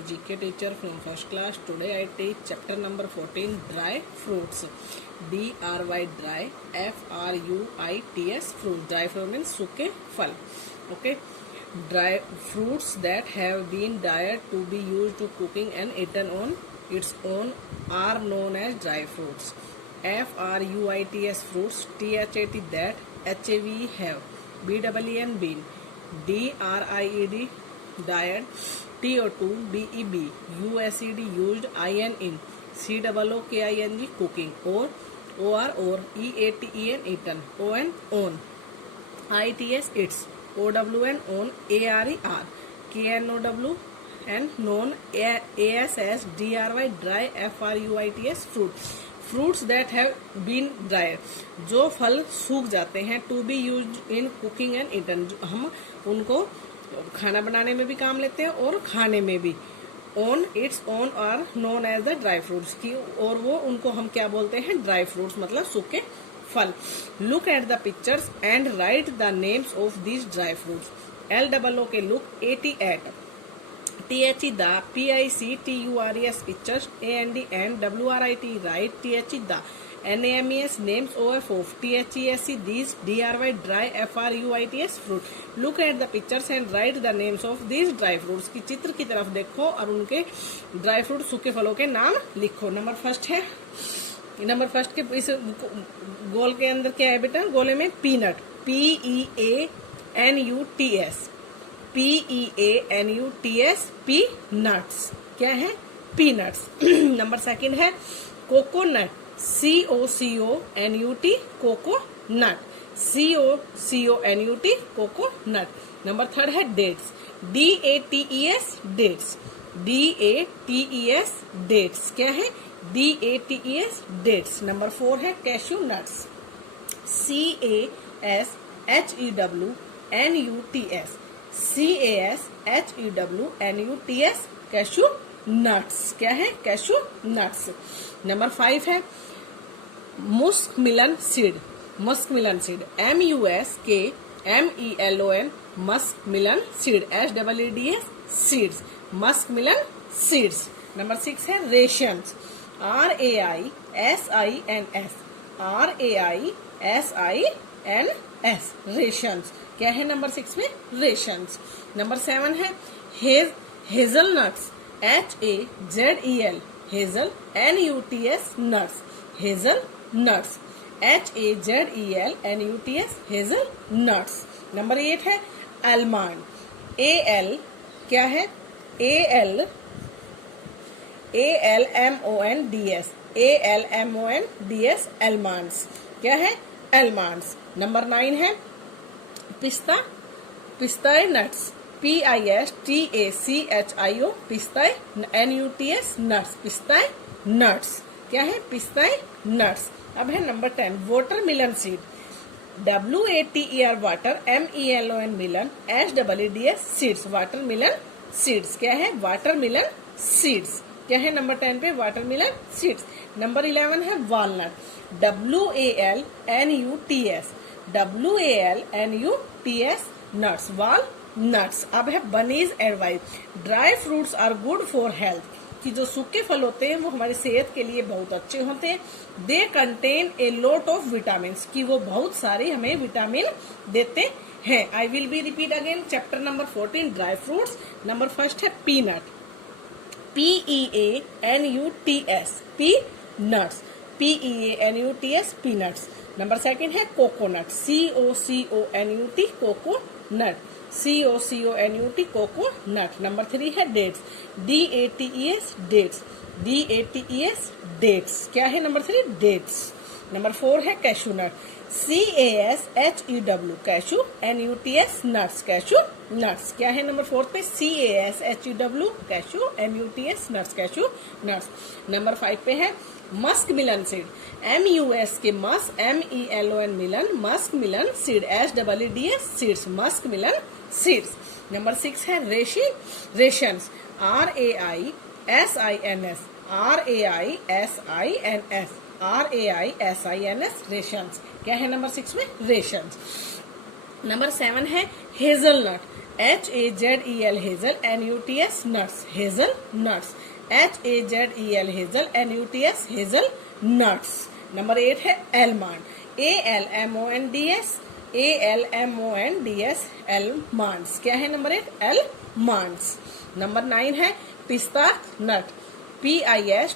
your GK teacher from first class. Today I teach chapter number 14, dry fruits. DRY dry, FRUITS fruit. Dry fruit means सूखे फल. Okay. Dry fruits that have been dried to be used to cooking and eaten on its own are known as dry fruits. FRUITS fruits, THAT that, HAVE have, BEEN bean, DRIED diet, TO2 DEB, USED used, IN in, COOKING cooking, or EATEN eaten, ON ITS its, OWN on, ARER, KNOW and known, ASS DRY dry, FRUITS fruit. Fruits that have been dried, जो फल सूख जाते हैं, to be used in cooking and eaten, हम उनको खाना बनाने में भी काम लेते हैं और खाने में भी. On its own are known as the dry fruits की, और वो उनको हम क्या बोलते हैं, ड्राई फ्रूट्स मतलब सूखे फल. Look at the pictures and right the names of these dry fruits. LOO के look, AT at, THE the, PICTURES pictures, AND and WRIT right, THE the, NAMES names OF, THESE these, DRY dry, FRUITS fruit. Look at the pictures and write the names of these dry fruits. की चित्र की तरफ देखो और उनके dry fruit सूखे फलों के नाम लिखो. नंबर फर्स्ट के इस गोल के अंदर क्या है बेटा, गोले में पीनट, PEANUTS, PEANUTS, पीनट्स. क्या है, पीनट्स. नंबर सेकंड है coconut, COCONUT, coconut, COCONUT, coconut. Number third है dates, DATES dates, DATES dates. क्या है, DATES डेट्स. नंबर फोर है cashew nuts, CASHEWNUTS, CASHEWNUTS, cashew nuts. क्या है, कैश्यू नट्स. नंबर फाइव है muskmelon seed, muskmelon seed, MUSKMELON, muskmelon seed, SEEDS seeds, muskmelon seeds. Number six है raisins, RAISINS, RAISINS, raisins. क्या है number six में, raisins. Number seven है hazelnuts, HAZEL, hazel, NUTS nuts, hazel nuts, HAZEL NUTS, hazel nuts. Number eight है almond, AL क्या है, ALMONDS, ALMONDS almonds. क्या है, almonds. नंबर नाइन है पिस्ता, पिस्ताए nuts, PISTACHIO, पिस्ताए, NUTS nuts, पिस्ताए nuts. क्या है, पिस्ताए नट्स. अब है number 10 watermelon seed, WATER water, MELON मिलन, SEEDS सीड्स, वाटरमेलन सीड्स. क्या है, वाटरमेलन सीड्स. क्या है नंबर 10 पे, वाटरमेलन सीड्स. नंबर 11 है walnut, WALNUTS, WALNUTS nuts, walnuts. अब है बनीज advice, dry fruits are good for health, कि जो सूखे फल होते हैं वो हमारी सेहत के लिए बहुत अच्छे होते हैं. They contain a lot of vitamin, कि वो बहुत सारे हमें विटामिन देते हैं. I will be repeat again chapter number 14 dry fruits. Number first है peanut, PEANUTS, peanuts, PEANUTS peanuts. Number second है coconut, COCONUT, coconut, COCONUT, coconut. Number three है dates, DATES dates, DATES dates. क्या है number three, dates. Number four है cashew nut, CASHEW, cashew, NUTS nuts, cashew nuts. क्या है number fourth पे, CASHEW, cashew, NUTS nuts, cashew nuts. Number five पे है muskmelon seed, MUS के मस, MELON melon, muskmelon seed, SEEDS seeds, muskmelon seeds. Number six है raisins, RAISINS, RAISINS raisins. क्या है नंबर सिक्स में, रेशंस. नंबर सेवन है hazelnut, HAZEL hazel, NUTS nuts, hazel nuts, HAZEL hazel, NUTS hazel nuts. Number 8 है almond, ALMONDS, ALMONDS almonds. क्या है number 8? Almonds. Number 9 है पिस्ता नट, PISTACHIO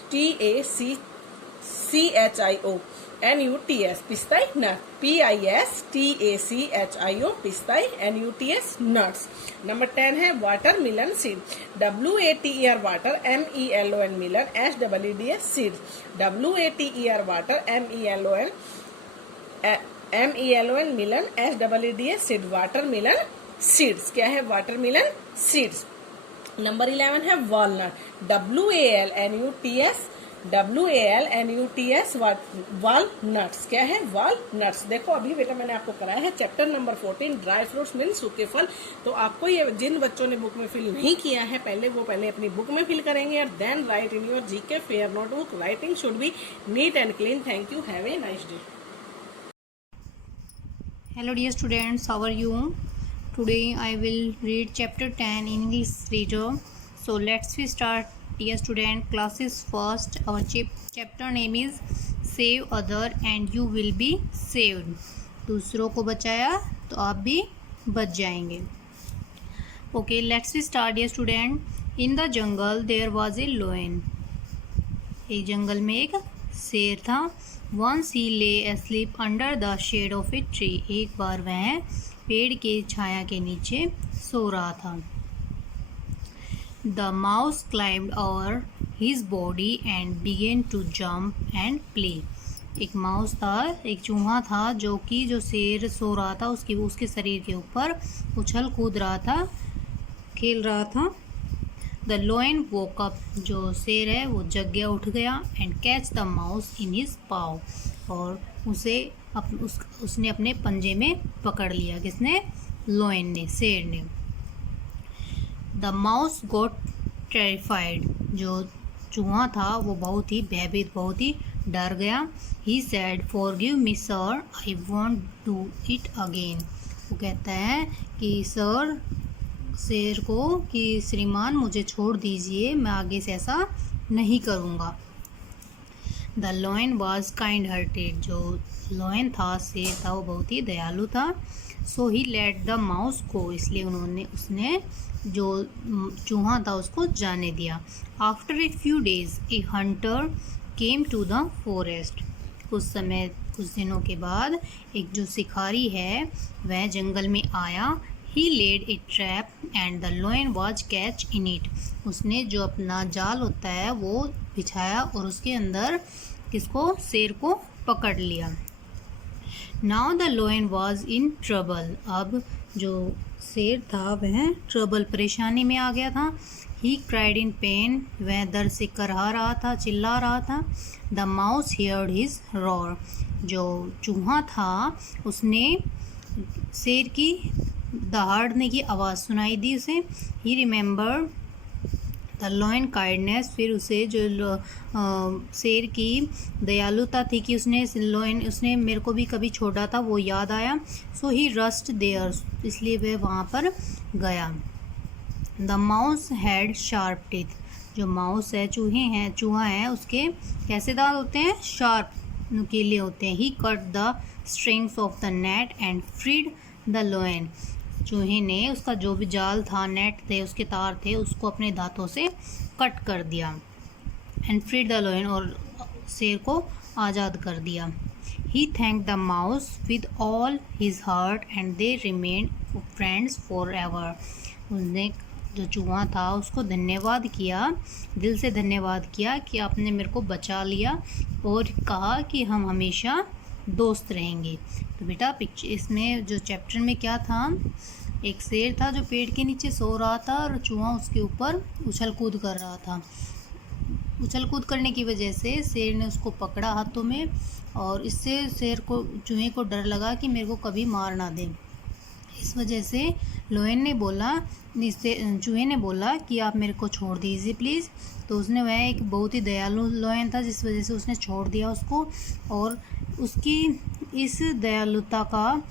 NUTS, पिस्ता नट, PISTACHIO पिस्ता NUTS नट्स। नंबर 10 है watermelon seed, WATER water, MELON मिलन, SEEDS seeds, WATER water, MELON मिलन, SEEDS seed, watermelon seeds. क्या है? Watermelon seeds. नंबर 11 है वॉलनट, WALNUTS वॉलनट्स। क्या है? वॉलनट्स। देखो अभी बेटा मैंने आपको कराया है chapter number 14 dry fruits mean सूखे फल। तो आपको ये जिन बच्चों ने बुक में फिल नहीं किया है पहले अपनी बुक में फिल करेंगे और then write in your GK fair notebook. Writing should be neat and clean. Thank you, have a nice day. Hello dear students, how are you? Today I will read chapter 10 English reader. So let's we start dear student. Class is first. Our chapter name is Save Other and You Will Be Saved. दूसरों को बचाया तो आप भी बच जाएंगे। Okay, let's we start dear student. In the jungle there was a lion. एक जंगल में एक शेर था। Once he lay asleep under the shade of a tree. एक बार वह पेड़ के छाया के नीचे सो रहा था। The mouse climbed over his body and began to jump and play. एक माउस था, एक चूहा था जो शेर सो रहा था उसके शरीर के ऊपर उछल कूद रहा था, खेल रहा था। The lion woke up. जो शेर है वो जग गया, उठ गया। And catch the mouse in his paw. और उसने अपने पंजे में पकड़ लिया। किसने? lion ने, शेर ने। The mouse got terrified. जो चूहा था वो बहुत ही भयभीत, बहुत ही डर गया। He said, forgive me sir, I won't do it again. वो कहता है कि शेर को कि श्रीमान मुझे छोड़ दीजिए, मैं आगे से ऐसा नहीं करूँगा। The lion was kind hearted. जो लॉयन था, शेर था, वो बहुत ही दयालु था. So he let the mouse go. इसलिए उसने जो चूहा था उसको जाने दिया. After a few days a hunter came to the forest. कुछ दिनों के बाद एक जो शिकारी है वह जंगल में आया. He laid a trap and the lion was catch in it. उसने जो अपना जाल होता है वो बिछाया और उसके अंदर शेर को पकड़ लिया. Now the lion was in trouble. अब जो शेर था वह परेशानी में आ गया था. He cried in pain. वह दर्द से करहा रहा था, चिल्ला रहा था. The mouse heard his roar. जो चूहा था उसने शेर की दहाड़ने की आवाज़ सुनाई दी उसे. ही रिमेंबर द लॉयन काइंडनेस. फिर उसे जो शेर की दयालुता थी कि उसने मेरे को भी कभी छोड़ा था वो याद आया. सो ही रस्ट देयर. इसलिए वह वहाँ पर गया. The mouse had sharp teeth. जो माउस है, चूहा है, उसके कैसे दांत होते हैं? शार्प, नुकीले होते हैं. He cut the strings of the net and freed the lion. चूहे ने उसका जो भी जाल था, नेट थे, उसके तार थे, उसको अपने दांतों से कट कर दिया. And freed the lion. और शेर को आज़ाद कर दिया. He thank the mouse with all his heart and they remain friends forever. उसने जो चूहा था उसको धन्यवाद किया, दिल से धन्यवाद किया कि आपने मेरे को बचा लिया, और कहा कि हम हमेशा दोस्त रहेंगे. तो बेटा इसमें जो चैप्टर में क्या था, एक शेर था जो पेड़ के नीचे सो रहा था और चूहा उसके ऊपर उछल कूद कर रहा था. उछल कूद करने की वजह से शेर ने उसको पकड़ा हाथों में, और इससे चूहे को डर लगा कि मेरे को कभी मार ना दे. इस वजह से चूहे ने बोला कि आप मेरे को छोड़ दीजिए प्लीज़. तो वह एक बहुत ही दयालु लॉयन था, जिस वजह से उसने छोड़ दिया उसको. और उसकी इस दयालुता का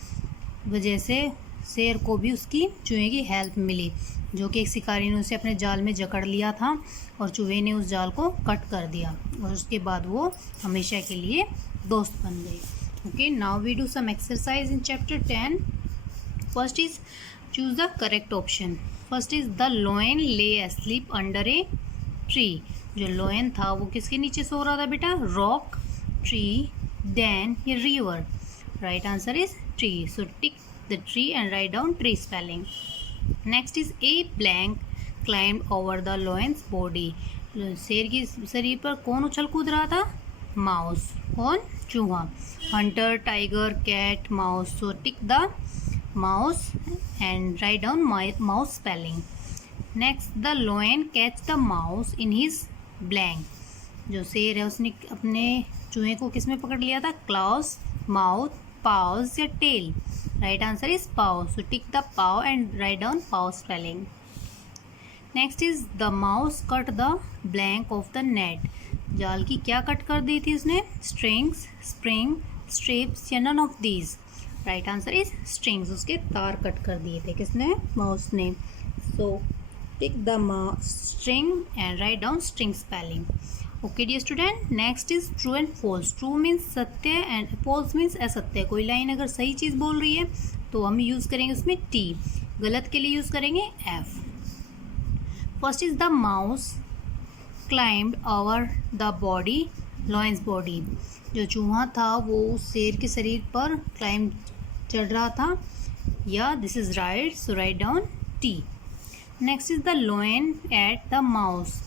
वजह से शेर को भी उसकी चूहे की हेल्प मिली, जो कि एक शिकारी ने उसे अपने जाल में जकड़ लिया था और चूहे ने उस जाल को कट कर दिया और उसके बाद वो हमेशा के लिए दोस्त बन गए। Okay, now we do some exercise in chapter 10। First is choose the correct option. First is the lion lay asleep under a tree. जो लॉयन था वो किसके नीचे सो रहा था बेटा? रॉक, ट्री, डैन या river? Right answer is tree. So tick the tree and write down tree spelling. Next is a blank climbed over the lion's body. शेर की शरीर पर कौन उछल कूद रहा था? माउस। कौन? चूहा। Hunter, tiger, cat, mouse. So tick the mouse and write down mouse spelling. Next the lion catch the mouse in his blank. जो शेर है उसने अपने चूहे को किस में पकड़ लिया था? क्लॉज, माउथ, पाउस या टेल? Right answer is paw. So tick the paw and write down paw spelling. Next is the mouse cut the blank of the net. जाल की क्या कट कर दी थी उसने? स्ट्रिंग्स, स्प्रिंग, स्ट्रिप्स या none of these? Right answer is strings. उसके तार कट कर दिए थे किसने? माउस ने। So tick the string and write down string spelling. Okay dear student, next is true and false. True means सत्य and false means असत्य। कोई लाइन अगर सही चीज़ बोल रही है तो हम यूज़ करेंगे उसमें टी, गलत के लिए यूज़ करेंगे F. First is the mouse climbed over the body, lions body. जो चूहा था वो उस शेर के शरीर पर क्लाइम चढ़ रहा था, yeah this is right. So write down T. Next is the lion ate the mouse.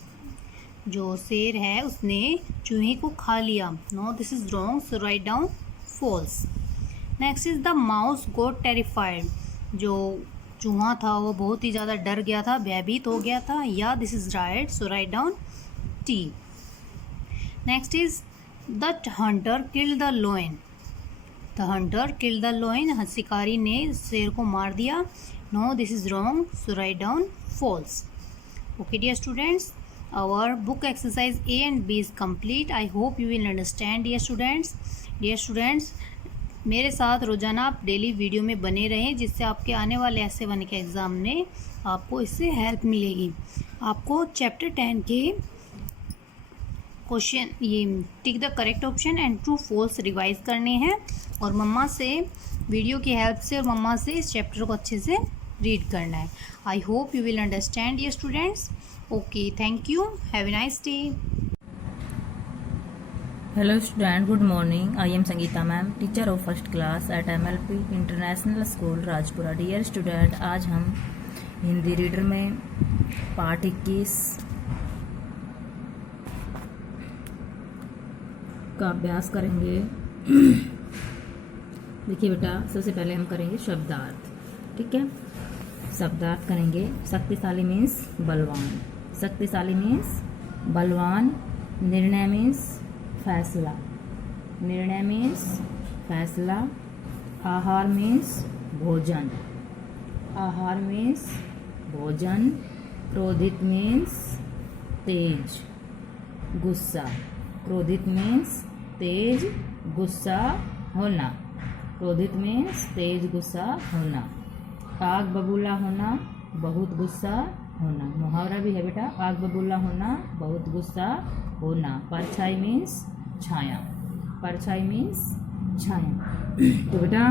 जो शेर है उसने चूहे को खा लिया। No, this is wrong. So write down false. Next is the mouse got terrified. जो चूहा था वो बहुत ही ज़्यादा डर गया था, भयभीत हो गया था, yeah this is right. So write down T. Next is the hunter killed the lion. The hunter killed the lion. शिकारी ने शेर को मार दिया। No, this is wrong. So write down false. Okay dear students, our book exercise A and B is complete. I hope you will understand dear students, मेरे साथ रोज़ाना आप डेली वीडियो में बने रहें, जिससे आपके आने वाले ऐसे के एग्ज़ाम में आपको इससे हेल्प मिलेगी। आपको चैप्टर 10 के क्वेश्चन ये tick the correct option and true false revise करने हैं और मम्मा से वीडियो की हेल्प से और मम्मा से इस चैप्टर को अच्छे से रीड करना है। I hope you will understand dear students. Okay, thank you. Have a nice day. Hello student, good morning. I am Sangeeta ma'am, teacher of first class at MLP International School Rajpura. Dear student, आज हम Hindi reader में पाठ 21 का अभ्यास करेंगे। देखिए बेटा, सबसे पहले हम करेंगे शब्दार्थ। ठीक है, शब्दार्थ करेंगे। शक्तिशाली मीन्स बलवान। शक्तिशाली मीन्स बलवान। निर्णय मीन्स फैसला। निर्णय मीन्स फैसला। आहार मीन्स भोजन। आहार मीन्स भोजन। क्रोधित मीन्स तेज। गुस्सा। क्रोधित मीन्स तेज गुस्सा होना। क्रोधित मीन्स तेज गुस्सा होना। आग बबूला होना, बहुत गुस्सा होना। मुहावरा भी है बेटा, आग बबूला होना, बहुत गुस्सा होना। परछाई मीन्स छाया। परछाई मीन्स छाया। तो बेटा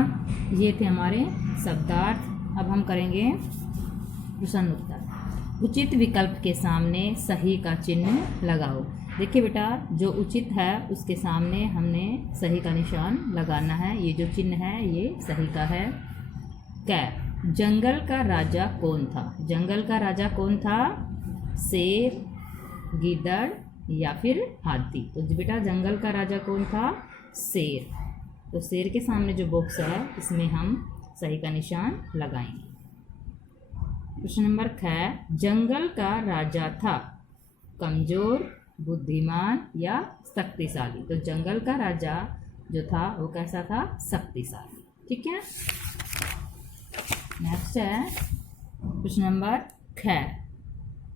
ये थे हमारे शब्दार्थ। अब हम करेंगे प्रश्न उत्तर। उचित विकल्प के सामने सही का चिन्ह लगाओ। देखिए बेटा, जो उचित है उसके सामने हमने सही का निशान लगाना है। ये जो चिन्ह है ये सही का है। कै जंगल का राजा कौन था? जंगल का राजा कौन था? शेर, गिद्दड़ या फिर हाथी? तो बेटा जंगल का राजा कौन था? शेर। तो शेर के सामने जो बॉक्स है इसमें हम सही का निशान लगाएंगे। प्रश्न नंबर ख, जंगल का राजा था कमजोर, बुद्धिमान या शक्तिशाली? तो जंगल का राजा जो था वो कैसा था? शक्तिशाली। ठीक है। नेक्स्ट है प्रश्न नंबर ख,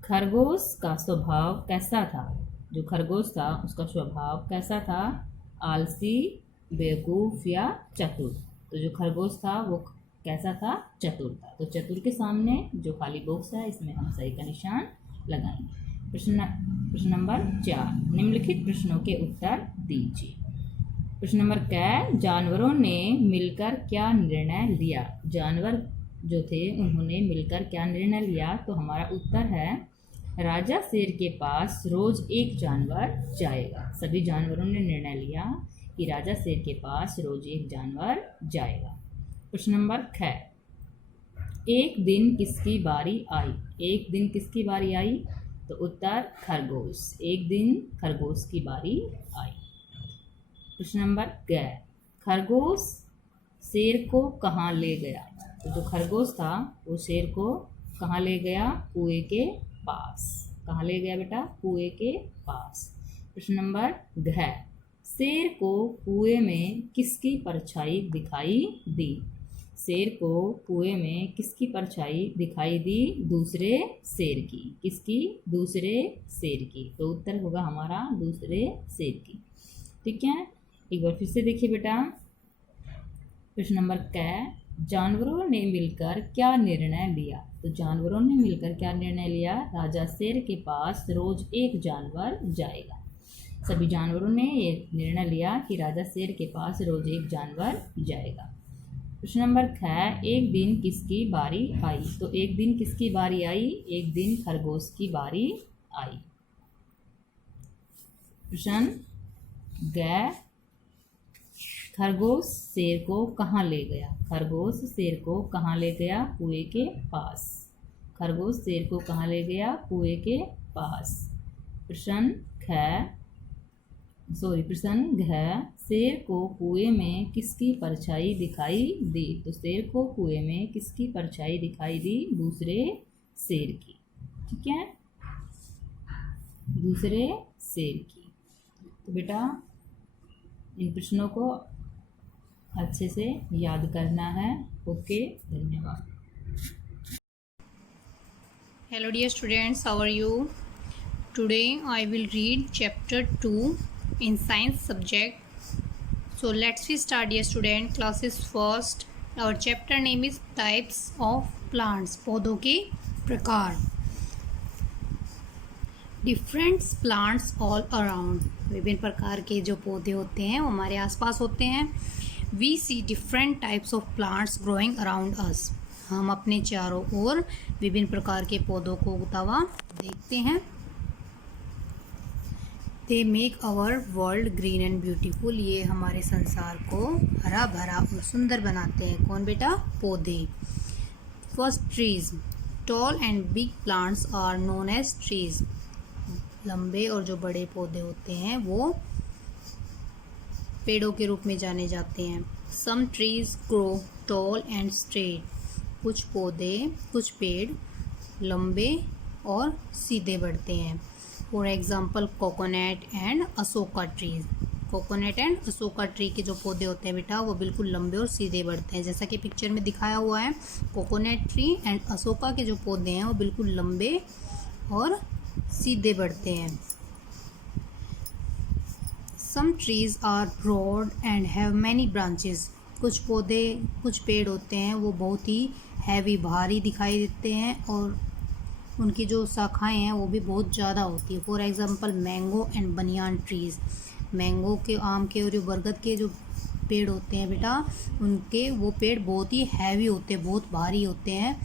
खरगोश का स्वभाव कैसा था? जो खरगोश था उसका स्वभाव कैसा था? आलसी, बेवकूफ़ या चतुर? तो जो खरगोश था वो कैसा था? चतुर था। तो चतुर के सामने जो खाली बॉक्स है इसमें हम सही का निशान लगाएंगे। प्रश्न नंबर 4, निम्नलिखित प्रश्नों के उत्तर दीजिए। प्रश्न नंबर क, जानवरों ने मिलकर क्या निर्णय लिया? जानवर जो थे उन्होंने मिलकर क्या निर्णय लिया? तो हमारा उत्तर है राजा शेर के पास रोज एक जानवर जाएगा। सभी जानवरों ने निर्णय लिया कि राजा शेर के पास रोज एक जानवर जाएगा। प्रश्न नंबर ख, एक दिन किसकी बारी आई? एक दिन किसकी बारी आई? तो उत्तर खरगोश। एक दिन खरगोश की बारी आई। प्रश्न नंबर ग, खरगोश शेर को कहाँ ले गया? तो जो खरगोश था वो शेर को कहाँ ले गया? कुएं के पास। कहाँ ले गया बेटा? कुएं के पास। प्रश्न नंबर घ, शेर को कुएं में किसकी परछाई दिखाई दी? शेर को कुएं में किसकी परछाई दिखाई दी? दूसरे शेर की। किसकी? दूसरे शेर की। तो उत्तर होगा हमारा दूसरे शेर की। ठीक है, एक बार फिर से देखिए बेटा। प्रश्न नंबर क, जानवरों ने मिलकर क्या निर्णय लिया? तो जानवरों ने मिलकर क्या निर्णय लिया? राजा शेर के पास रोज एक जानवर जाएगा। सभी जानवरों ने ये निर्णय लिया कि राजा शेर के पास रोज एक जानवर जाएगा। प्रश्न नंबर ख, एक दिन किसकी बारी आई? तो एक दिन किसकी बारी आई? एक दिन खरगोश की बारी आई। प्रश्न ग, खरगोश शेर को कहाँ ले गया? खरगोश शेर को कहाँ ले गया? कुएं के पास। खरगोश शेर को कहाँ ले गया? कुएं के पास। प्रश्न घ, शेर को कुएं में किसकी परछाई दिखाई दी? तो शेर को कुएं में किसकी परछाई दिखाई दी? दूसरे शेर की। ठीक है, दूसरे शेर की। तो बेटा इन प्रश्नों को अच्छे से याद करना है। ओके, धन्यवाद। Hello dear students, how are you? Today I will read chapter 2 in science subject. So let's start dear student. Classes first. Our chapter name is types of plants. पौधों के प्रकार. Different plants all around. विभिन्न प्रकार के जो पौधे होते हैं वो हमारे आसपास होते हैं. We see different types of plants growing around us. हम अपने चारों ओर विभिन्न प्रकार के पौधों को उगता हुआ देखते हैं. They make our world green and beautiful. ये हमारे संसार को हरा भरा और सुंदर बनाते हैं. कौन बेटा? पौधे. First, trees. Tall and big plants are known as trees. लंबे और जो बड़े पौधे होते हैं वो पेड़ों के रूप में जाने जाते हैं. Some trees grow tall and straight. कुछ पेड़ लंबे और सीधे बढ़ते हैं. For example coconut and Ashoka trees. Coconut and Ashoka tree के जो पौधे होते हैं बेटा वो बिल्कुल लंबे और सीधे बढ़ते हैं. जैसा कि पिक्चर में दिखाया हुआ है, कोकोनट ट्री एंड अशोका के जो पौधे हैं वो बिल्कुल लंबे और सीधे बढ़ते हैं. Some trees are broad and have many branches. कुछ पेड़ होते हैं वो बहुत ही हैवी भारी दिखाई देते हैं और उनकी जो शाखाएं हैं वो भी बहुत ज़्यादा होती है. फॉर एग्जांपल मैंगो एंड बनियान ट्रीज़. मैंगो के, आम के और जो बरगद के जो पेड़ होते हैं बेटा उनके वो पेड़ बहुत ही हैवी होते हैं, बहुत भारी होते हैं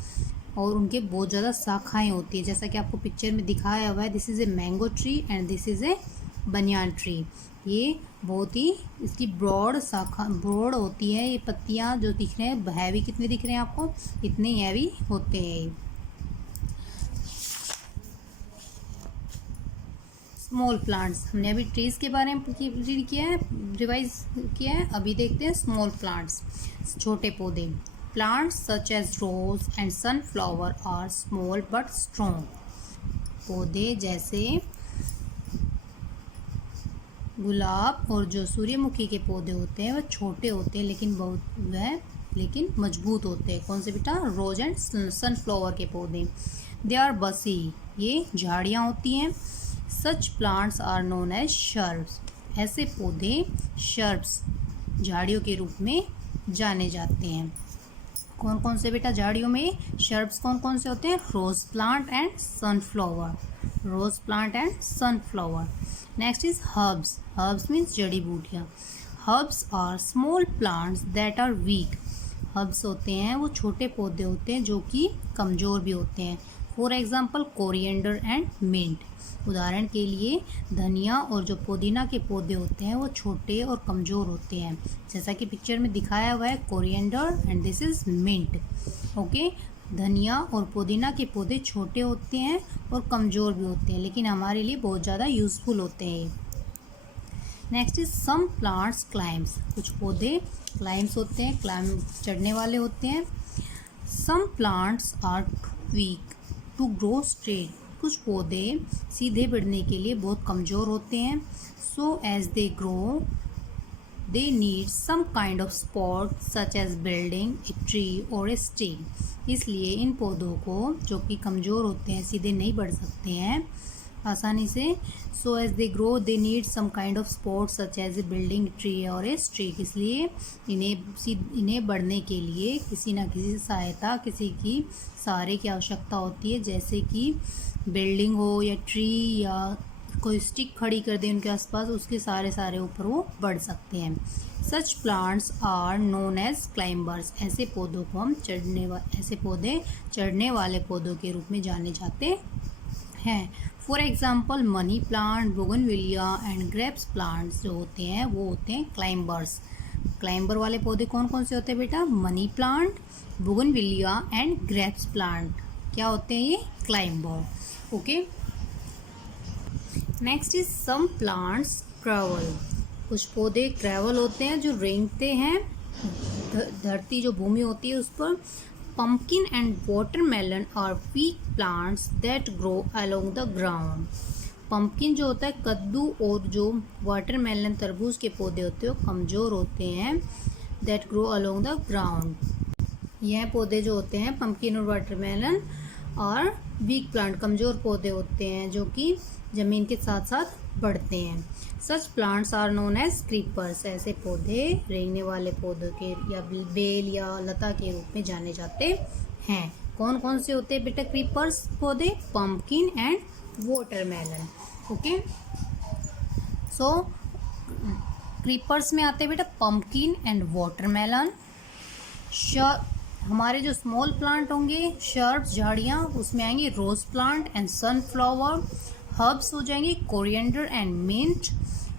और उनके बहुत ज़्यादा शाखाएं होती है. जैसा कि आपको पिक्चर में दिखाया हुआ है, this is a mango tree and this is a banyan tree. ये बहुत ही इसकी ब्रॉड होती है. ये पत्तियां जो दिख रहे हैं हैवी, कितने दिख रहे हैं आपको? इतने हैवी होते हैं. Small plants. हमने अभी ट्रीज़ के बारे में रीड किया है, रिवाइज किया है. अभी देखते हैं स्मॉल प्लांट्स, छोटे पौधे. Plants such as rose and sunflower are small but strong. पौधे जैसे गुलाब और जो सूर्यमुखी के पौधे होते हैं वह छोटे होते हैं लेकिन मजबूत होते हैं. कौन से बेटा? रोज एंड सनफ्लावर के पौधे. दे आर बसी. ये झाड़ियाँ होती हैं. Such plants are known as shrubs. ऐसे पौधे शर्ब्स, झाड़ियों के रूप में जाने जाते हैं. कौन कौन से बेटा झाड़ियों में शर्ब्स कौन कौन से होते हैं? Rose plant and sunflower, rose plant and sunflower. Next is herbs, herbs means जड़ी बूटियाँ। Herbs are small plants that are weak, herbs होते हैं वो छोटे पौधे होते हैं जो कि कमज़ोर भी होते हैं। For example coriander and mint, उदाहरण के लिए धनिया और जो पुदीना के पौधे होते हैं वो छोटे और कमज़ोर होते हैं, जैसा कि पिक्चर में दिखाया हुआ है coriander and this is mint. Okay, धनिया और पुदीना के पौधे छोटे होते हैं और कमज़ोर भी होते हैं, लेकिन हमारे लिए बहुत ज़्यादा यूज़फुल होते हैं। Next is some plants climbs, कुछ पौधे क्लाइम्स होते हैं, क्लाइम चढ़ने वाले होते हैं। Some plants are too weak to grow straight, कुछ पौधे सीधे बढ़ने के लिए बहुत कमज़ोर होते हैं। So as they grow they need some kind of support such as building a tree और ए स्टेन, इसलिए इन पौधों को जो कि कमज़ोर होते हैं, सीधे नहीं बढ़ सकते हैं आसानी से, so as they grow they need some kind of support such as a building tree और ए स्ट्रीक, इसलिए इन्हें बढ़ने के लिए किसी न किसी सहायता, किसी की सहारे की आवश्यकता होती है, जैसे कि बिल्डिंग हो या ट्री या कोई स्टिक खड़ी कर दे उनके आसपास, उसके सारे ऊपर वो बढ़ सकते हैं। Such plants are known as climbers, ऐसे पौधों को हम ऐसे पौधे चढ़ने वाले पौधों के रूप में जाने जाते हैं। For example money plant, bougainvillea and grapes plants जो होते हैं वो होते हैं क्लाइंबर्स। क्लाइंबर वाले पौधे कौन कौन से होते हैं बेटा? Money plant, bougainvillea and grapes plant क्या होते हैं? ये climber. Okay, next is some plants crawl, कुछ पौधे क्रावल होते हैं जो रेंगते हैं, धरती जो भूमि होती है उस पर। Pumpkin and watermelon are weak plants that grow along the ground. Pumpkin जो होता है कद्दू और जो वाटरमेलन तरबूज के पौधे होते हैं वो कमज़ोर होते हैं, that grow along the ground. यह पौधे जो होते हैं पम्पकिन और वाटरमेलन और वीक प्लांट, कमज़ोर पौधे होते हैं जो कि ज़मीन के साथ साथ बढ़ते हैं। Such plants are known as creepers, ऐसे पौधे रेंगने वाले पौधों के या बेल या लता के रूप में जाने जाते हैं। कौन कौन से होते हैं बेटा क्रीपर्स पौधे? Pumpkin and watermelon. Okay, so creepers में आते हैं बेटा पम्पकिन एंड वाटरमेलन। हमारे जो स्मॉल प्लांट होंगे शर्ब्स झाड़ियाँ, उसमें आएंगे rose plant and sunflower. Herbs हो जाएंगे coriander and mint,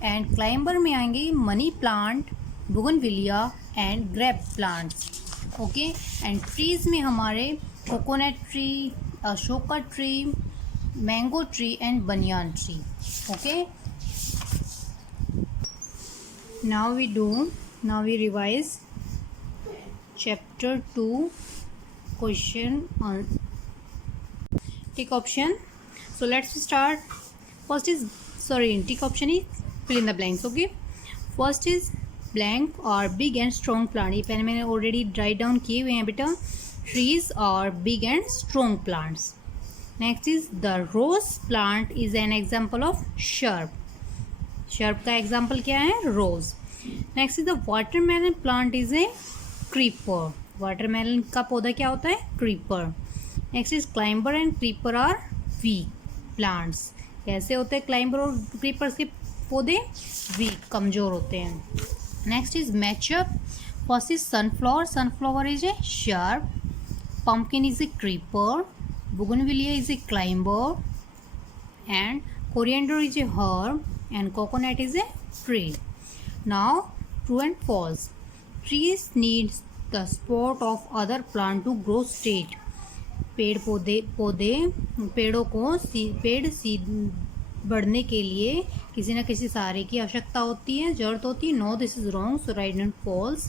and climber में आएंगे money plant, bougainvillea and grape plants. Okay, and trees में हमारे coconut tree, Ashoka tree, mango tree and banyan tree. Okay, now we revise chapter 2 question on tick option. So let's start. First is tick option is fill in the blanks. Okay, first is blank or big and strong plant, ये पहले मैंने already write down किए हुए हैं बेटा। trees are big and strong plants. Next is the rose plant is an example of shrub. shrub का example क्या है? rose. Next is the watermelon plant is a creeper. watermelon का पौधा क्या होता है? creeper. Next is climber and creeper are weak plants. कैसे होते हैं क्लाइंबर और क्रीपर्स के पौधे? वीक, कमज़ोर होते हैं। Next is match up. First is sunflower, sunflower is a shrub, pumpkin is a creeper, bougainvillea is a climber, and coriander is a herb, and coconut is a tree. Now true and false. Trees need the support of other plant to grow straight. पेड़ों को बढ़ने के लिए किसी न किसी सहारे की आवश्यकता होती है, जरूरत होती है। No this is wrong, so write and false.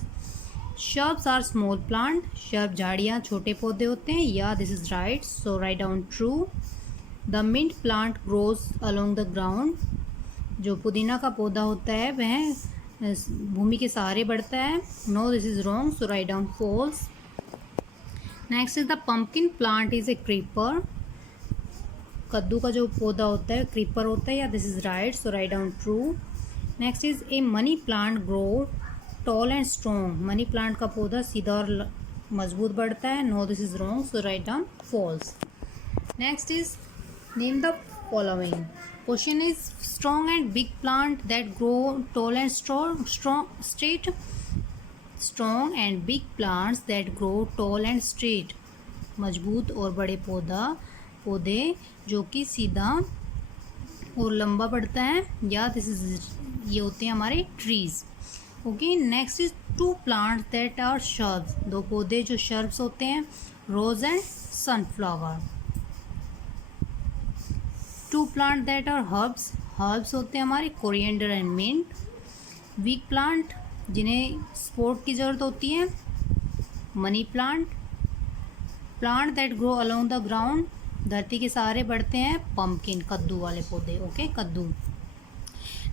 Shrubs are small plant, shrub झाड़ियाँ छोटे पौधे होते हैं, yeah this is right, so write down true. The mint plant grows along the ground, जो पुदीना का पौधा होता है वह भूमि के सहारे बढ़ता है। No this is wrong, so write down false. Next is the pumpkin plant is a creeper, कद्दू का जो पौधा होता है क्रीपर होता है, yeah this is right, so write down true. Next is a money plant grow tall and strong, money plant का पौधा सीधा और मजबूत बढ़ता है। No this is wrong, so write down false. Next is name the following. Question is strong and big plant that grow tall and strong straight. Strong and big plants that grow tall and straight, मजबूत और बड़े पौधे जो कि सीधा और लंबा बढ़ता है, या दिस इज ये होते हैं हमारे trees. Okay, next is two plants that are shrubs, दो पौधे जो शर्ब्स होते हैं, rose and sunflower. Two plant that are herbs, herbs होते हैं हमारे coriander and mint. Weak plant जिन्हें सपोर्ट की ज़रूरत होती है, money plant. Plant that grow along the ground, धरती के सहारे बढ़ते हैं, पम्पकिन कद्दू वाले पौधे। ओके, कद्दू।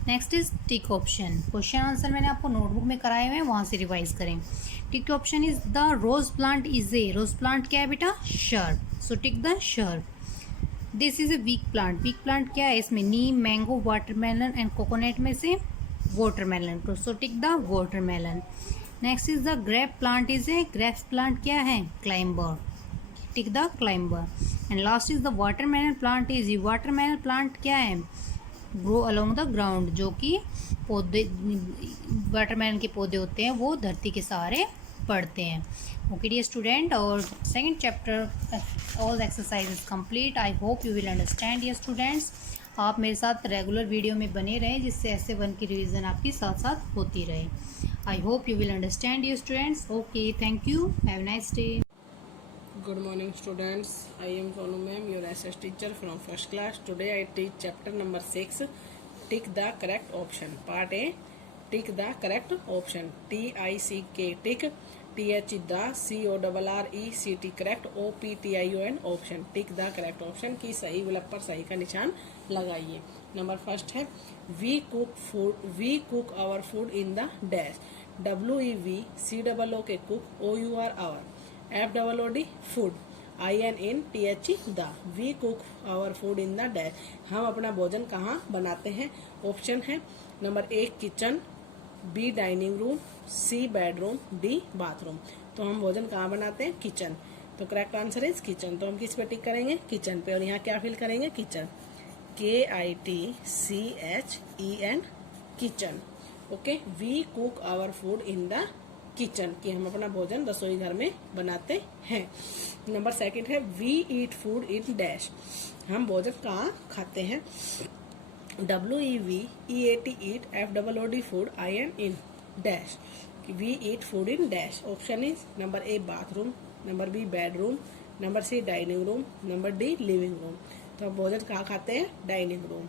Next is tick option. Question answer मैंने आपको नोटबुक में कराए हुए हैं, वहाँ से रिवाइज करें। Tick option is the rose plant is a, rose plant क्या है बेटा, shrub, so tick the shrub. This is a weak plant, weak plant क्या है, इसमें neem, mango, watermelon and coconut में से watermelon, so tick the watermelon. Next is the grape plant is a, grapes plant क्या है, climber, tick the climber. And last is the watermelon plant is a, watermelon plant क्या है, grow along the ground, जो कि पौधे watermelon के पौधे होते हैं वो धरती के सहारे बढ़ते हैं। ओके डियर स्टूडेंट, और second chapter all exercise is complete. I hope you will understand dear students. आप मेरे साथ रेगुलर वीडियो में बने रहें, जिससे essay1 की रिवीजन आपकी साथ साथ होती रहे। I hope you will understand dear students. Okay, thank you, have a nice day. Good morning students, I am Sonu ma'am, your SS teacher from first class. Today I teach chapter number 6, tick the correct option. Part A, tick the correct option. T-I-C-K, tick. T-H the, C-O-R-R-E-C-T, correct. O-P-T-I-O-N, option. Tick the correct option की सही विकल्प पर सही का निशान लगाइए। Number first है, we cook our food in the dash. W-E-V-C-O-O-K, cook, O-U-R, our. F-O-O-D, food. I-N-N-T-H-E, the. We cook our food in the dash. हम अपना भोजन कहाँ बनाते हैं? ऑप्शन है number A kitchen, B dining room, C bedroom, D bathroom. तो हम भोजन कहाँ बनाते हैं? किचन। तो करेक्ट आंसर इज किचन। तो हम किस पे टिक करेंगे? किचन पे। और यहाँ क्या फिल करेंगे? Kitchen, KITCHEN, kitchen. Okay, we cook our food in the kitchen, कि हम अपना भोजन रसोई घर में बनाते हैं। नंबर सेकंड है, we eat food in dash, हम भोजन कहाँ खाते हैं? WEVEAT, eat, FOOD, food, IN dash, we eat food in dash. Option is number A bathroom, number B bedroom, number C dining room, number D living room. तो हम भोजन कहाँ खाते हैं? डाइनिंग रूम,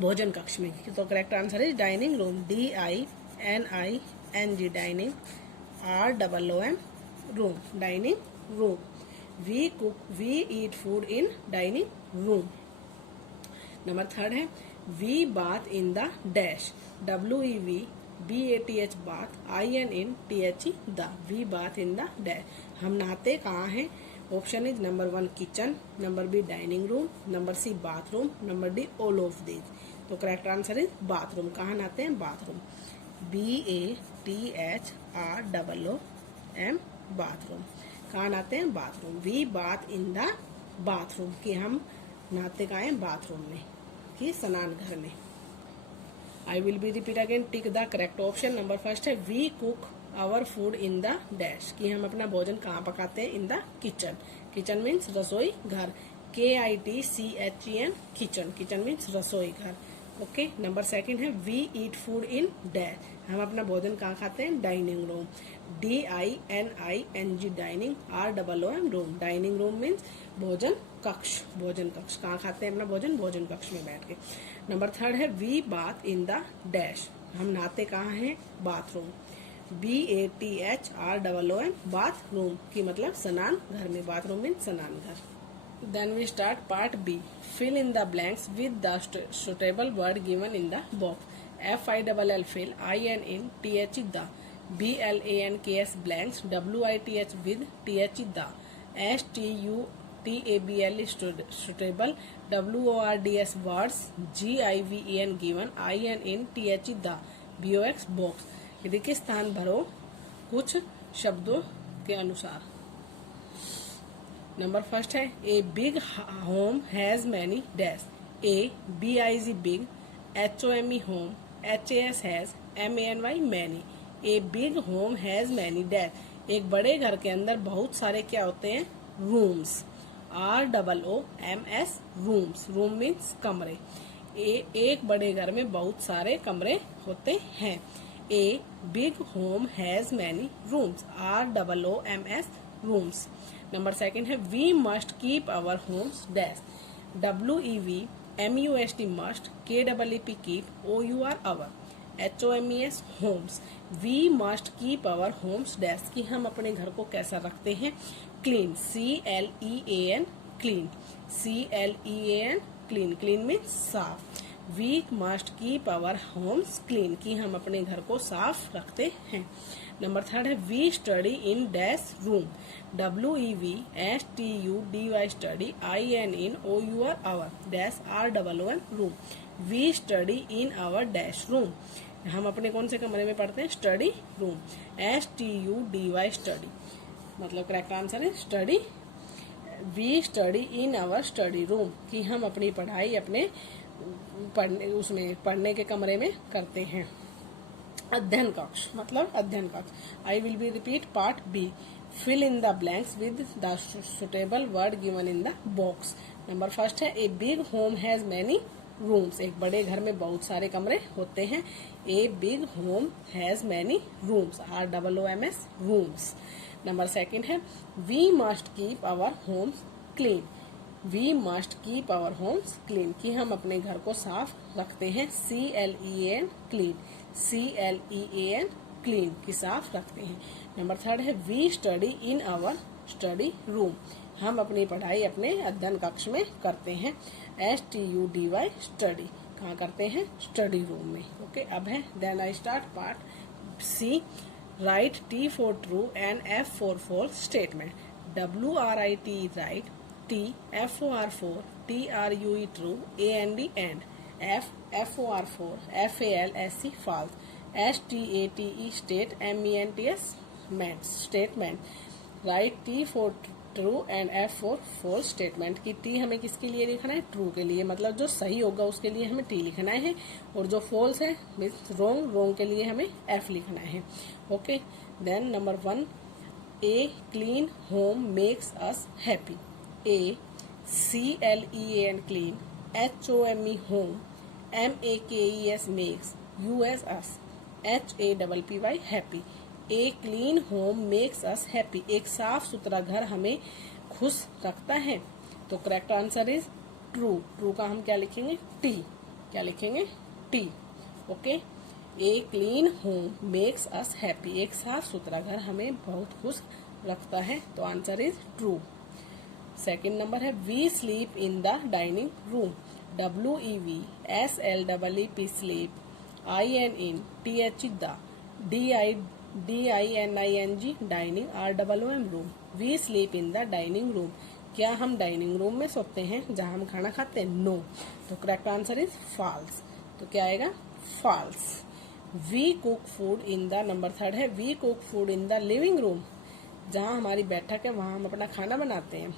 भोजन कक्ष में। तो correct answer is dining room, DINING, dining, ROOM, room, dining room. We eat food in dining room. Number third है, we bath in the dash, WEVBATH, bath, INNTHE, the, we bath in the dash, हम नहाते कहाँ हैं? Option is number 1 kitchen, number B dining room, number C bathroom, number D all of these. तो correct answer is bathroom, कहाँ नहाते हैं? Bathroom, BATHROOM, bathroom, कहाँ नहाते हैं? Bathroom. We bath in the bathroom, कि हम नहाते कहाँ हैं? बाथरूम में, कि स्नान घर में। I will be repeat again, tick the correct option. Number first है, we cook our food in the dash, कि हम अपना भोजन कहाँ पकाते हैं? In the kitchen, kitchen means रसोई घर, KITCHEN, किचन, किचन मीन्स रसोई घर। ओके, नंबर सेकंड है, we eat food in dash, हम अपना भोजन कहाँ खाते हैं? Dining room, DINING, dining, ROOM, room, dining room means भोजन कक्ष, भोजन कक्ष, कहाँ खाते हैं अपना भोजन? भोजन कक्ष में बैठ के। नंबर थर्ड है, we bath in the dash, हम नहाते कहाँ हैं? बाथरूम, BATHROOM, बाथरूम, की मतलब स्नान घर में, बाथरूम मीन्स स्नान घर। Then we start part B. Fill in the blanks with the suitable word given in the box. FILL, fill, INNTH, the, BLANKS, blanks, WITH, with, TH, the, STUTABL, suitable, WORDS, words, GIVEN, given, INNTH, the, BOX, box। यदि के स्थान भरो कुछ शब्दों के अनुसार। Number first है a big home has many dash. A BIG big, HOME home, HAS has, MANY many. A big home has many dash. एक बड़े घर के अंदर बहुत सारे क्या होते हैं? Rooms. ROOMS rooms. Room means कमरे। एक बड़े घर में बहुत सारे कमरे होते हैं। A big home has many rooms. ROOMS rooms. Number second है we must keep our homes dash. WEVMUST must, KEEP keep, OUR our, HOMES homes. We must keep our homes dash कि हम अपने घर को कैसा रखते हैं? Clean. CLEAN clean. CLEAN clean. Clean means साफ। We must keep our homes clean कि हम अपने घर को साफ रखते हैं। नंबर थर्ड है we study in dash room. WEVSTUDY study, IN OUR our, dash ROON room. We study in our dash room. हम अपने कौन से कमरे में पढ़ते हैं? Study room. STUDY स्टडी, मतलब करेक्ट आंसर है study. We study in our study room कि हम अपनी पढ़ाई अपने पढ़ने के कमरे में करते हैं। अध्ययन कक्ष, मतलब अध्ययन कक्ष। I will be repeat part B. Fill in the blanks with the suitable word given in the box. Number first है a big home has many rooms. एक बड़े घर में बहुत सारे कमरे होते हैं। A big home has many rooms, ROOMS rooms. Number second है we must keep our homes clean. We must keep our homes clean कि हम अपने घर को साफ रखते हैं। CLEAN clean. CLEAN क्लीन कि साफ रखते हैं। नंबर थर्ड है we study in our study room. हम अपनी पढ़ाई अपने अध्ययन कक्ष में करते हैं। STUDY स्टडी, कहाँ करते हैं? स्टडी रूम में। ओके, अब है then I start part C. Write T for true and F for false statement. WRIT right, T FOR for, TRUE true, AND and, FOR for, FALSE false, STATE state, MENTS meant statement. Right T for true and F for false statement की T हमें किसके लिए लिखना है? True के लिए, मतलब जो सही होगा उसके लिए हमें T लिखना है, और जो फॉल्स है मीन्स रॉन्ग, रॉन्ग के लिए हमें F लिखना है। Okay, then number 1 a clean home makes us happy. A CLEAN clean, HOME home, MAKES makes, US us, HAPPY happy. A clean home makes us happy, एक साफ सुथरा घर हमें खुश रखता है। तो correct answer is true. True का हम क्या लिखेंगे? T। क्या लिखेंगे? T। Okay, a clean home makes us happy, एक साफ सुथरा घर हमें बहुत खुश रखता है। तो answer is true. Second number है we sleep in the dining room. WEVSLEEP sleep, INTH the, DINING dining, ROOM room. We sleep in the dining room, क्या हम डाइनिंग रूम में सोते हैं जहां हम खाना खाते हैं? नो। तो करेक्ट आंसर इज फॉल्स। तो क्या आएगा? False. We cook food in the, number third है we cook food in the living room, जहां हमारी बैठक है वहां हम अपना खाना बनाते हैं।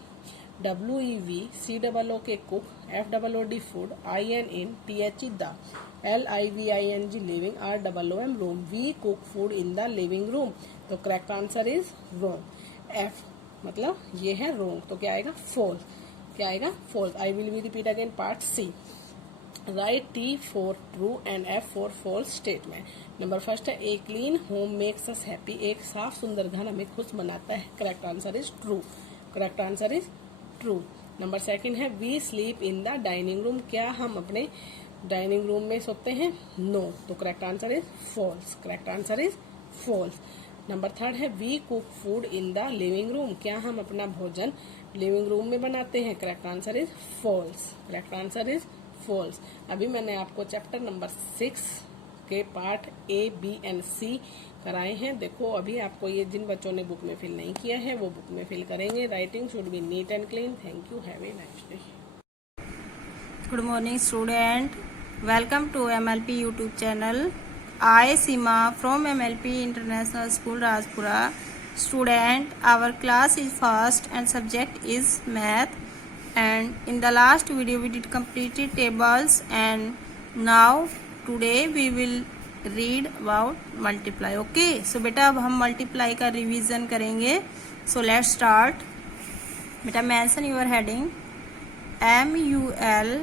WEVCOOK cook, FOOD food, INTH the, LIVING living, ROOM room. We cook food in the living room. तो correct answer is wrong. F मतलब ये है रॉन्ग। तो क्या आएगा? फॉल्स। क्या आएगा? False. I will be repeat again part C. Write T for true and F for false statement. Number first है a clean home makes us happy, एक साफ सुंदर घर हमें खुश बनाता है। Correct answer is true. Correct answer is true. Number second है we sleep in the dining room, क्या हम अपने डाइनिंग रूम में सोते हैं? नो। तो correct answer is false. Correct answer is false. Number third है we cook food in the living room, क्या हम अपना भोजन लिविंग रूम में बनाते हैं? Correct answer is false. Correct answer is false. अभी मैंने आपको चैप्टर नंबर 6 के part A, B and C कराए हैं। देखो अभी आपको ये जिन बच्चों ने बुक में फिल नहीं किया है वो बुक में फिल करेंगे। Writing should be neat and clean. Thank you. Have a nice day. Good morning student, welcome to MLP YouTube channel. I Seema from MLP International School Rajpura Student, our class is fast and subject is math, and in the last video we did completed tables, and now today we will read about multiply. Okay, so बेटा अब हम multiply का revision करेंगे. So let's start. बेटा mention your heading. MULTIPLY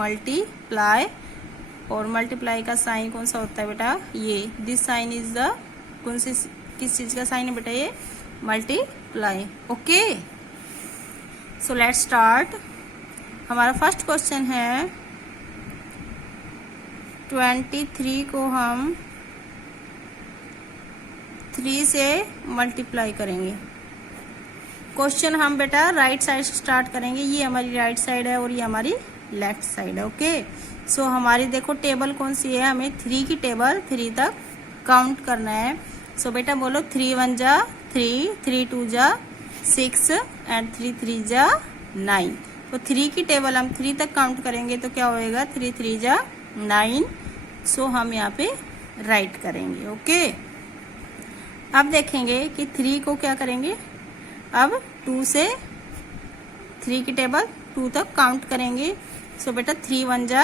multiply, और multiply का sign कौन सा होता है बेटा, ये दिस साइन इज द कौन सी किस चीज का साइन है बेटा, ये multiply. Okay, so let's start. हमारा फर्स्ट क्वेश्चन है 23 को हम 3 से मल्टीप्लाई करेंगे. क्वेश्चन हम बेटा राइट साइड से स्टार्ट करेंगे. ये हमारी राइट साइड है और ये हमारी लेफ्ट साइड है. ओके, सो हमारी देखो टेबल कौन सी है, हमें 3 की टेबल 3 तक काउंट करना है. सो बेटा बोलो 3 1 जा 3, 3 2 जा 6 एंड 3 3 जा 9. तो 3 की टेबल हम 3 तक काउंट करेंगे तो क्या होएगा, 3 3 जा 9. सो हम यहाँ पे राइट करेंगे. ओके, अब देखेंगे कि 3 को क्या करेंगे, अब 2 से 3 की टेबल 2 तक काउंट करेंगे. सो बेटा 3 1 जा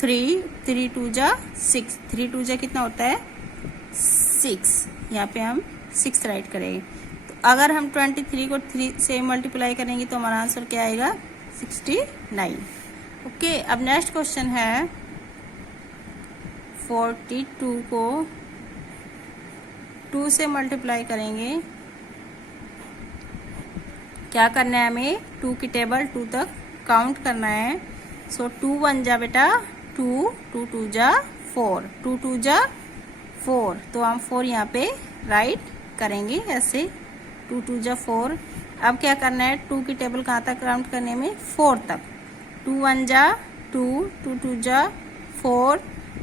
3, 3 2 जा 6, 3 2 जा कितना होता है 6. यहाँ पे हम 6 राइट करेंगे. तो अगर हम 23 को 3 से मल्टीप्लाई करेंगे तो हमारा आंसर क्या आएगा, 69. ओके, अब नेक्स्ट क्वेश्चन है 42 को 2 से मल्टीप्लाई करेंगे. क्या करना है, हमें 2 की टेबल 2 तक काउंट करना है. सो 2 1 जा बेटा 2, 2 2 जा 4, 2 2 जा 4. तो हम 4 यहाँ पे राइट करेंगे ऐसे, 2 2 जा 4. अब क्या करना है, 2 की टेबल कहाँ तक काउंट करने में, 4 तक. 2 1 जा 2, 2 2 जा 4,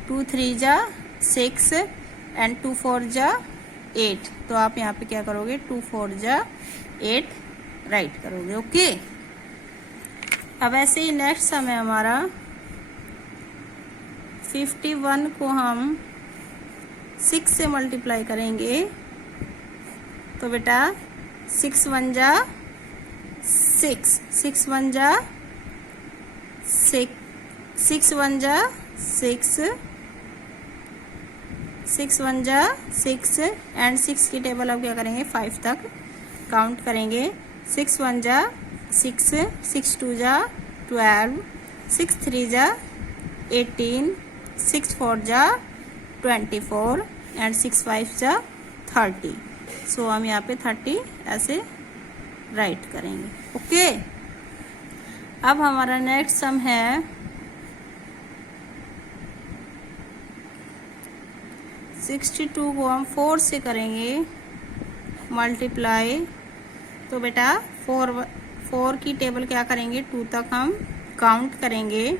2 3 जा 6 एंड 2 4 जा 8. तो आप यहाँ पे क्या करोगे, 2 4 जा 8 राइट करोगे. ओके, अब ऐसे ही नेक्स्ट सम है हमारा 51 को हम 6 से मल्टीप्लाई करेंगे. तो बेटा 6 1 जा 6, 6 1 जा 6, 6 1 जा 6, 6 1 जा 6 एंड 6 की टेबल अब क्या करेंगे, 5 तक काउंट करेंगे. 6 1 जा 6, 6 2 जा 12, 6 3 जा 18, 6 4 जा 24 एंड 6 5 जा 30. सो हम यहाँ पे 30 ऐसे राइट करेंगे. ओके, अब हमारा नेक्स्ट सम है 62 को हम 4 से करेंगे मल्टीप्लाई. तो बेटा 4 की टेबल क्या करेंगे, 2 तक हम काउंट करेंगे.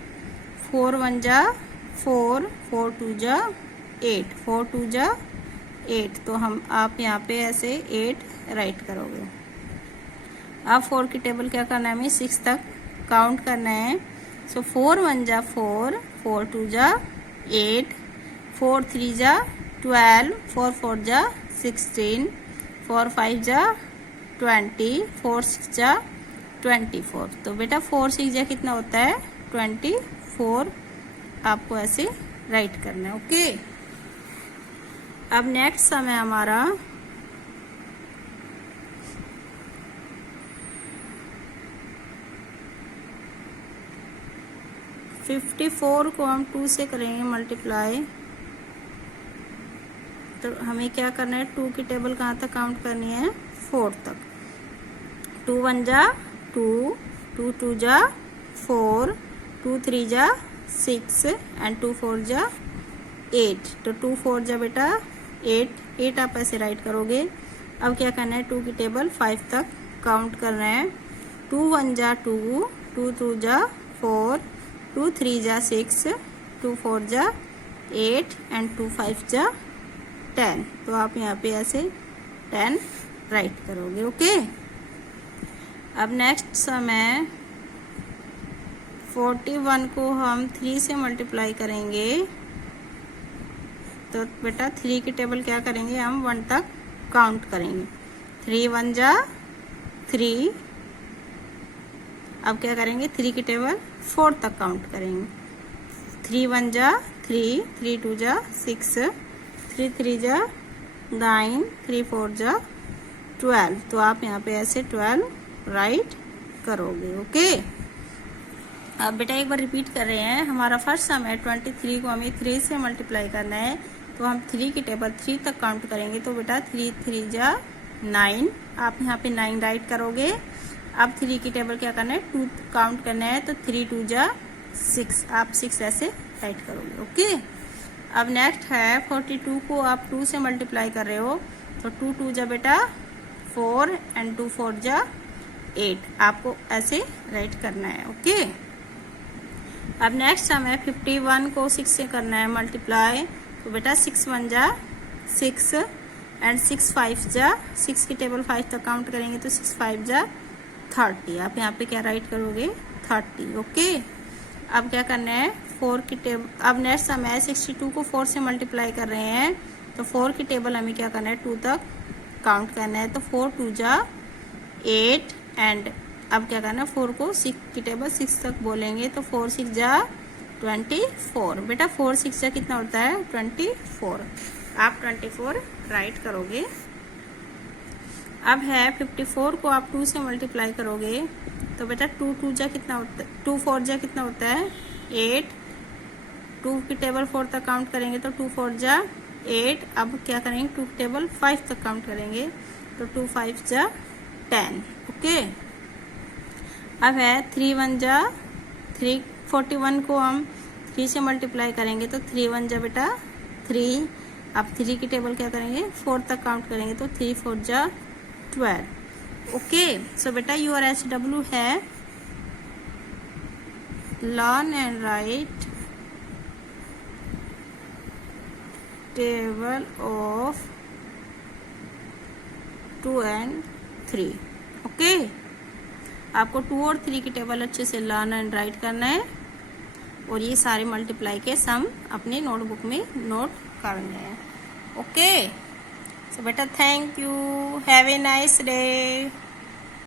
4 1 जा 4, 4 2 जा 8, 4 2 जा 8. तो हम आप यहाँ पे ऐसे 8 राइट करोगे. अब 4 की टेबल क्या करना है, हमें 6 तक काउंट करना है. सो 4 1 जा 4, 4 2 जा 8, 4 3 जा 12, 4 4 जा 16, 4 5 जा 20, 4 6 जा 24. तो बेटा 4 6 जा कितना होता है, 24. आपको ऐसे राइट करना है. ओके, अब नेक्स्ट सम है हमारा 54 को हम 2 से करेंगे मल्टीप्लाई. तो हमें क्या करना है, 2 की टेबल कहाँ तक काउंट करनी है, 4 तक. 2 1 जा 2, 2 2 जा 4, 2 3 जा 6 एंड 2 4 जा 8. तो 2 4 जा बेटा 8 आप ऐसे राइट करोगे. अब क्या करना है, 2 की टेबल 5 तक काउंट करना है. 2 1 जा 2, 2 2 जा 4, 2 3 जा 6, 2 4 जा 8 एंड 2 5 जा 10. तो आप यहाँ पे ऐसे 10 राइट करोगे. ओके, अब नेक्स्ट सम है 41 को हम 3 से मल्टीप्लाई करेंगे. तो बेटा 3 की टेबल क्या करेंगे, हम 1 तक काउंट करेंगे। 3 1 जा 3। अब क्या करेंगे, 3 की टेबल 4 तक काउंट करेंगे। 3 1 जा 3, 3 2 जा 6, 3 3 जा 9, 3 4 जा 12। तो आप यहाँ पे ऐसे 12 राइट करोगे। ओके, अब बेटा एक बार रिपीट कर रहे हैं। हमारा फर्स्ट सम है 23 को हमें 3 से मल्टीप्लाई करना है, तो हम 3 की टेबल 3 तक काउंट करेंगे। तो बेटा 3 3 जा 9, आप यहाँ पे 9 राइट करोगे। अब 3 की टेबल क्या करना है, 2 काउंट करना है, तो 3 2 जा 6, आप 6 ऐसे राइट करोगे। ओके, अब नेक्स्ट है 42 को आप 2 से मल्टीप्लाई कर रहे हो, तो 2 2 जा बेटा 4 एंड 2 4 जा 8, आपको ऐसे राइट करना है। ओके, अब नेक्स्ट सम है 51 को 6 से करना है मल्टीप्लाई, तो बेटा 6 1 जा 6 एंड 6 5 जा 6 की टेबल 5 तक काउंट करेंगे, तो 6 5 जा 30, आप यहाँ पे क्या राइट करोगे 30। ओके, अब क्या करना है 4 की टेबल, अब नेक्स्ट सम है 62 को 4 से मल्टीप्लाई कर रहे हैं, तो 4 की टेबल हमें क्या करना है 2 तक काउंट करना है, तो 4 2 जा 8 एंड अब क्या करना है 4 को 6 की टेबल 6 तक बोलेंगे, तो 4 6 जा 24। बेटा 4 6 जा कितना होता है 24, आप 24 राइट करोगे। अब है 54 को आप 2 से मल्टीप्लाई करोगे, तो बेटा 2 2 जा कितना होता है, 2 4 जा कितना होता है 8, 2 की टेबल 4 तक काउंट करेंगे, तो 2 4 जा 8। अब क्या करेंगे 2 की टेबल 5 तक काउंट करेंगे, तो 2 5 जा 10। ओके, अब है 3 1 जा 3, 41 को हम 3 से मल्टीप्लाई करेंगे, तो 3 1 जा बेटा 3, अब 3 की टेबल क्या करेंगे 4 तक काउंट करेंगे, तो 3 4 जा 12। ओके, सो बेटा योर SW है learn and right table of 2 and 3। Okay, आपको 2 और 3 की टेबल अच्छे से लर्न एंड राइट करना है, और ये सारे मल्टीप्लाई के सम अपने नोटबुक में नोट करने हैं। ओके, सो बेटा thank you, have a nice day.